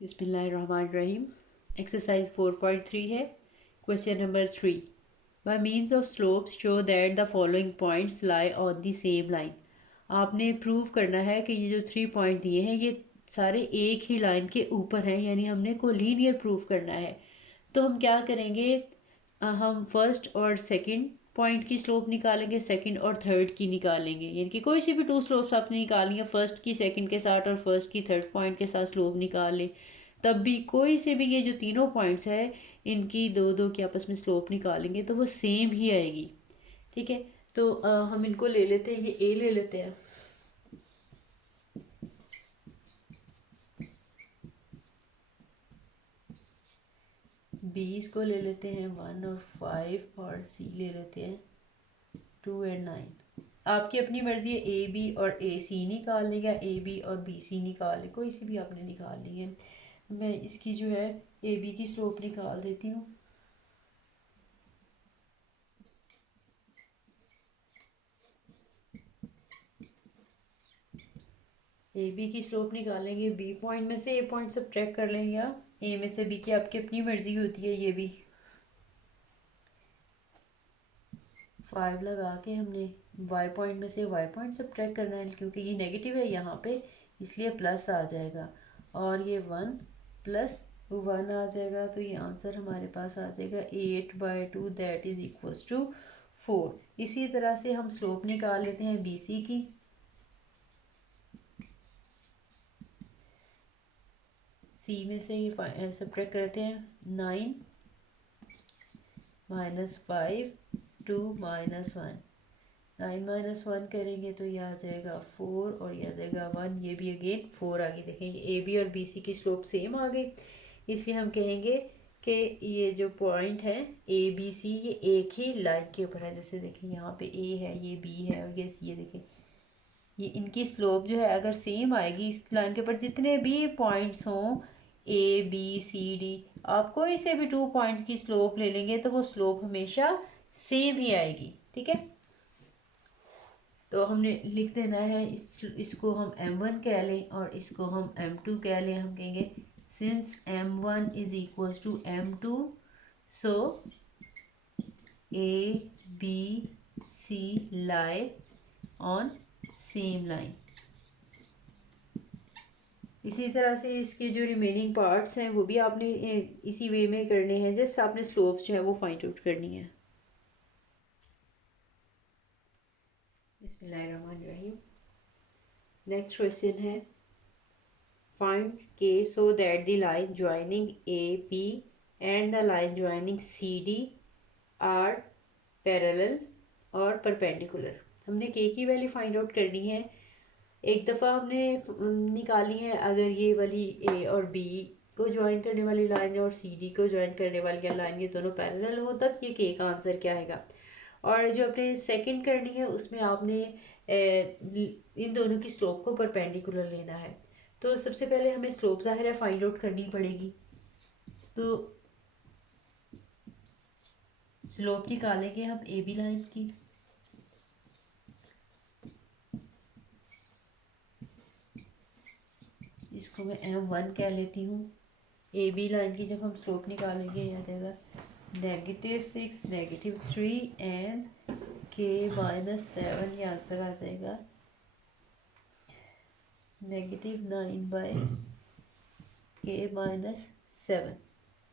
बिस्मिल्लाहिर्रहमानिर्रहीम। एक्सरसाइज 4.3 है। Question number 3। Bye means of slopes show that the following points lie on the same line. आपने prove करना है कि ये जो 3 पॉइंट दिए हैं ये सारे एक ही लाइन के ऊपर हैं, यानी हमने कोलिनियर प्रूव करना है। तो हम क्या करेंगे, हम फर्स्ट और सेकंड पॉइंट की स्लोप निकालेंगे, सेकंड और थर्ड की निकालेंगे, यानी कि कोई सी भी 2 स्लोप्स आपने निकाली है, फर्स्ट की सेकंड के साथ और फर्स्ट की थर्ड पॉइंट के साथ स्लोप निकाल लें। तब भी कोई से भी ये जो तीनों पॉइंट्स है इनकी दो दो की आपस में स्लोप निकालेंगे तो वो सेम ही आएगी। ठीक है, तो हम इनको ले लेते हैं, ये ए ले लेते हैं। बी इसको ले लेते हैं 1 और 5, और सी ले लेते हैं 2 एंड 9। आपकी अपनी मर्जी है ए बी और ए सी निकाल लें या ए बी और बी सी निकाल लें, कोई सी भी आपने निकालनी है। मैं इसकी जो है ए बी की स्लोप निकाल देती हूँ। ए बी की स्लोप निकालेंगे, बी पॉइंट में से ए पॉइंट सब्ट्रैक्ट कर लें या ए में से बी की, आपकी अपनी मर्जी होती है। ये भी 5 लगा के हमने वाई पॉइंट में से वाई पॉइंट सब्ट्रैक्ट करना है, क्योंकि ये नेगेटिव है यहाँ पे इसलिए प्लस आ जाएगा, और ये 1 प्लस 1 आ जाएगा, तो ये आंसर हमारे पास आ जाएगा 8/2 दैट इज इक्वल्स टू 4। इसी तरह से हम स्लोप निकाल लेते हैं बी सी की। सी में से ये सब्ट्रैक्ट करते हैं 9 -5 2 -1। 9 - 1 करेंगे तो ये आ जाएगा 4 और ये आ जाएगा 1, ये भी अगेन 4 आ गई। देखें ए बी और बी सी की स्लोप सेम आ गई, इसलिए हम कहेंगे कि ये जो पॉइंट है ए बी सी ये एक ही लाइन के ऊपर है। जैसे देखें यहाँ पे ए है, ये बी है और ये सी है। देखें ये इनकी स्लोप जो है अगर सेम आएगी इस लाइन के ऊपर, जितने भी पॉइंट्स हों ए बी सी डी, आप कोई से भी 2 पॉइंट्स की स्लोप ले लेंगे तो वो स्लोप हमेशा सेम ही आएगी। ठीक है, तो हमने लिख देना है इसको हम m1 कह लें और इसको हम m2 कह लें। हम कहेंगे since m1 is equals to m2, so A B C lie on same line. इसी तरह से इसके जो रिमेनिंग पार्ट्स हैं वो भी आपने इसी वे में करने हैं, जस्ट आपने स्लोप्स जो है वो फाइंड आउट करनी है। बिस्मिल्लाहिर्रहमानिर्रहीम। नेक्स्ट क्वेश्चन है, find K so that the line joining AB and the line joining CD are parallel और perpendicular। हमने K की वैल्यू फाइंड आउट करनी है। एक दफ़ा हमने निकाली है, अगर ये वाली A और B को ज्वाइन करने वाली लाइन और CD को ज्वाइन करने वाली लाइन ये दोनों पैरेलल हो तब ये K का आंसर क्या आएगा। और जो अपने सेकंड करनी है उसमें आपने इन दोनों की स्लोप को परपेंडिकुलर लेना है। तो सबसे पहले हमें स्लोप ज़ाहिर है फाइंड आउट करनी पड़ेगी, तो स्लोप निकालेंगे हम ए बी लाइन की। इसको मैं m1 कह लेती हूँ। ए बी लाइन की जब हम स्लोप निकालेंगे आ जाएगा -6 -3 एंड K-7, ये आंसर आ जाएगा -9/K-7।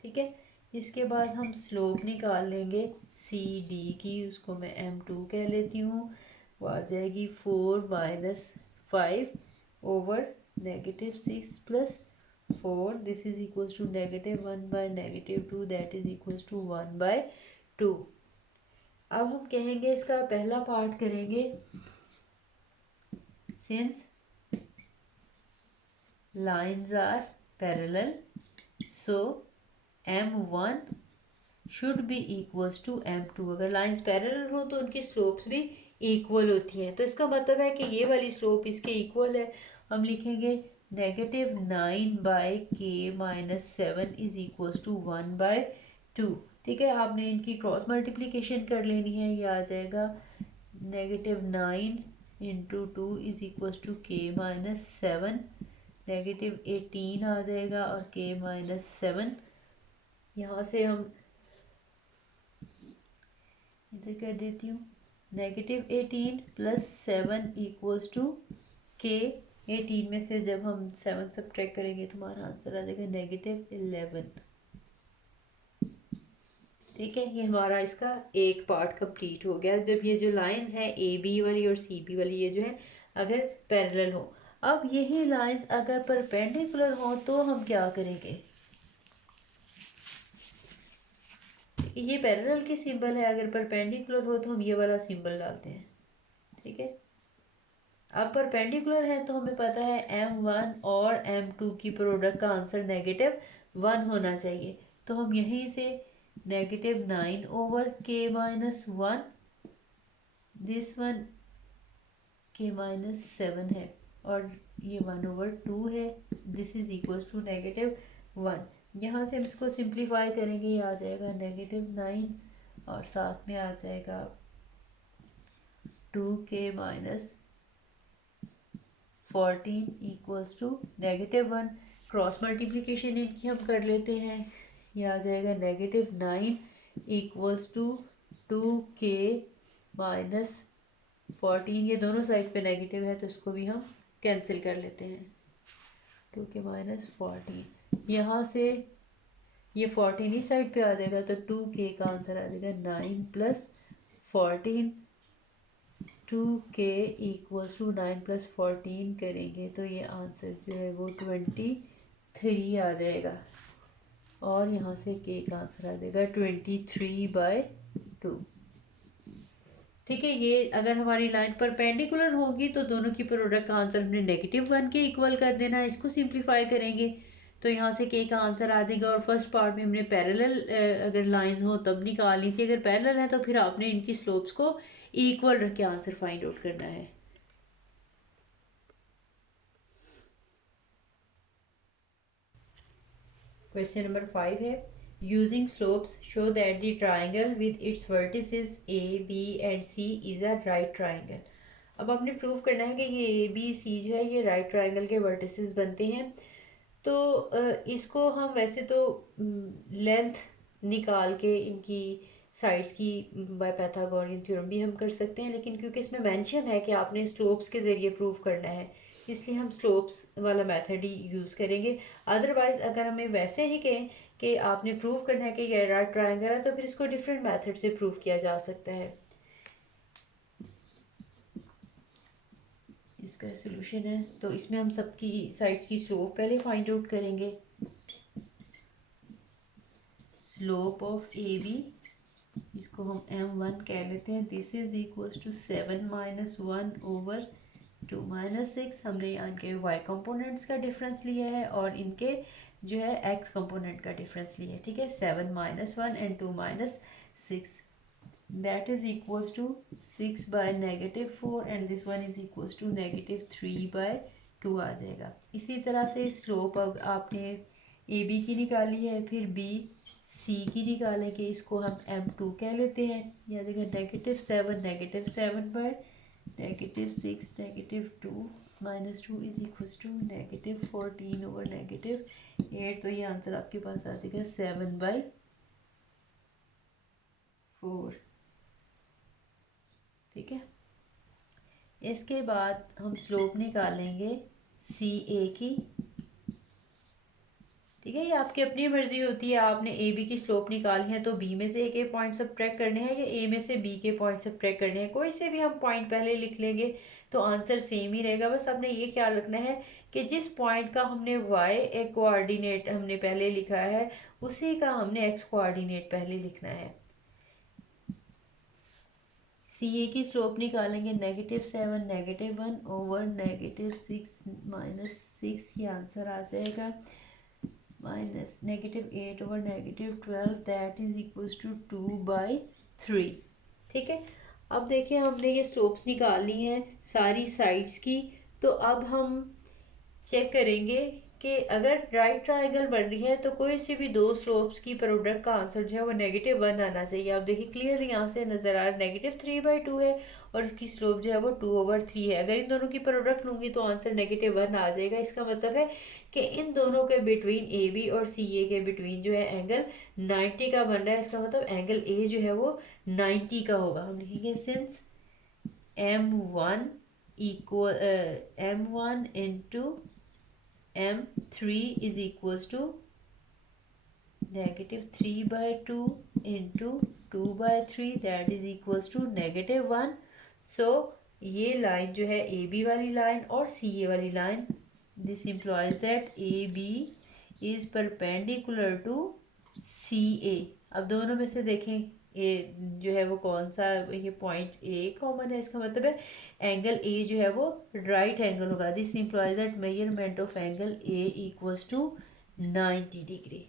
ठीक है, इसके बाद हम स्लोप निकाल लेंगे सी डी की, उसको मैं m2 कह लेती हूँ। वो आ जाएगी 4 -5 over -6 + 4, this is equals to -1/-2 that is equals to 1/2। अब हम कहेंगे इसका पहला पार्ट करेंगे, since lines are parallel so m1 should be equals to m2। अगर लाइंस पैरेलल हो तो उनकी स्लोप्स भी इक्वल होती हैं, तो इसका मतलब है कि ये वाली स्लोप इसके इक्वल है। हम लिखेंगे -9/K-7 इज इक्वल्स टू 1/2। ठीक है, आपने इनकी क्रॉस मल्टीप्लिकेशन कर लेनी है, ये आ जाएगा -9 × 2 इज इक्वल्स टू K-7 -18 आ जाएगा और k-7 यहाँ से हम इधर कर देती हूँ। -18 + 7 = k। 18 में से जब हम 7 सब्ट्रैक्ट करेंगे तो हमारा आंसर आ जाएगा -11। ठीक है, ये हमारा इसका एक पार्ट कंप्लीट हो गया। जब ये जो लाइंस हैं ए बी वाली और सी बी वाली, ये जो है अगर पैरेलल हो, अब यही लाइंस अगर परपेंडिकुलर हो तो हम क्या करेंगे? ये पैरेलल की सिंबल है, अगर परपेंडिकुलर हो तो हम ये वाला सिंबल डालते हैं। ठीक है, अब परपेंडिकुलर है तो हमें पता है m1 और m2 की प्रोडक्ट का आंसर -1 होना चाहिए। तो हम यहीं से -9/k-1, दिस वन k-7 है और ये 1/2 है, दिस इज इक्वल टू -1। यहाँ से हम इसको सिंप्लीफाई करेंगे, ये आ जाएगा -9 और साथ में आ जाएगा 2k-14 equals to -1। Cross multiplication इनकी हम कर लेते हैं, ये आ जाएगा -9 इक्वल्स टू 2k-14। ये दोनों साइड पे नेगेटिव है तो इसको भी हम कैंसिल कर लेते हैं। 2k-14, यहाँ से ये 14 इस साइड पे आ जाएगा तो 2k का आंसर आ जाएगा 9 + 14। 2k = 9 + 14 करेंगे तो ये आंसर जो है वो 23 आ जाएगा और यहाँ से k का आंसर आ जाएगा 23/2। ठीक है, ये अगर हमारी लाइन परपेंडिकुलर होगी तो दोनों की प्रोडक्ट का आंसर हमने -1 के इक्वल कर देना है। इसको सिंप्लीफाई करेंगे तो यहाँ से k का आंसर आ जाएगा। और फर्स्ट पार्ट में हमने पैरेलल अगर लाइंस हो तब निकालनी थी, अगर पैरेलल है तो फिर आपने इनकी स्लोप्स को इक्वल रख के आंसर फाइंड आउट करना है। क्वेश्चन नंबर 5 है, using slopes show that the triangle with its vertices A B and C is a right triangle. अब आपने प्रूव करना है कि ये ए बी सी जो है ये राइट ट्राइंगल के वर्टिसेस बनते हैं। तो इसको हम वैसे तो लेंथ निकाल के इनकी साइड्स की बाय पाइथागोरियन थ्योरम भी हम कर सकते हैं, लेकिन क्योंकि इसमें मेंशन है कि आपने स्लोप्स के ज़रिए प्रूव करना है इसलिए हम स्लोप्स वाला मेथड ही यूज़ करेंगे। अदरवाइज़ अगर हमें वैसे ही कहें कि आपने प्रूव करना है कि ये राइट ट्राइंगल है तो फिर इसको डिफरेंट मेथड से प्रूव किया जा सकता है। इसका सोल्यूशन है तो इसमें हम सबकी साइड्स की स्लोप पहले फाइंड आउट करेंगे। स्लोप ऑफ ए बी, इसको हम m1 कह लेते हैं, दिस इज इक्वल्स टू 7 - 1/2 - 6। हमने यहाँ इनके y कंपोनेंट्स का डिफरेंस लिया है और इनके जो है x कंपोनेंट का डिफरेंस लिया है। ठीक है, 7 - 1 and 2 - 6, that is equals to 6/-4 and this one is equals to -3/2 आ जाएगा। इसी तरह से स्लोप अब आपने ए बी की निकाली है, फिर बी सी की निकालेंगे, इसको हम m2 कह लेते हैं। यह देखिए -7 -7/-6 -2 -2 इज इक्वल्स टू -14/-8। तो ये आंसर आपके पास आ जाएगा 7/4। ठीक है, इसके बाद हम स्लोप निकालेंगे सी ए की। ठीक है, ये आपकी अपनी मर्जी होती है, आपने ए बी की स्लोप निकालनी है तो बी में से ए के पॉइंट सब्ट्रैक्ट करने हैं या ए में से बी के पॉइंट सब्ट्रैक्ट करने हैं। कोई से भी हम पॉइंट पहले लिख लेंगे तो आंसर सेम ही रहेगा। बस आपने ये ख्याल रखना है कि जिस पॉइंट का हमने वाई एक कोऑर्डिनेट हमने पहले लिखा है उसी का हमने एक्स कोऑर्डिनेट पहले लिखना है। सी ए की स्लोप निकालेंगे -7 -1/-6 -6, ये आंसर आ जाएगा -8/-12, दैट इज इक्वल्स टू 2/3। ठीक है, अब देखिए हमने ये स्लोप्स निकालनी है सारी साइड्स की। तो अब हम चेक करेंगे कि अगर राइट ट्राइंगल बन रही है तो कोई से भी दो स्लोप्स की प्रोडक्ट का आंसर जो है वो -1 आना चाहिए। आप देखिए क्लियर यहाँ से नज़र आ रहा है -3/2 है और इसकी स्लोप जो है वो 2/3 है। अगर इन दोनों की प्रोडक्ट लूँगी तो आंसर -1 आ जाएगा। इसका मतलब है कि इन दोनों के बिटवीन ए बी और सी ए के बिटवीन जो है एंगल 90 का बन रहा है। इसका मतलब एंगल ए जो है वो 90 का होगा। हम लिखेंगे since M1 equal M1 into M3 is equals to -3/2 into 2/3 that is equals to -1। So ये लाइन जो है ए बी वाली लाइन और सी ए वाली line, this implies that A B is perpendicular to C A. अब दोनों में से देखें ए जो है वो कौन सा, ये पॉइंट ए कॉमन है। इसका मतलब है एंगल ए जो है वो राइट एंगल होगा। This implies that measurement of angle A equals to 90 degree.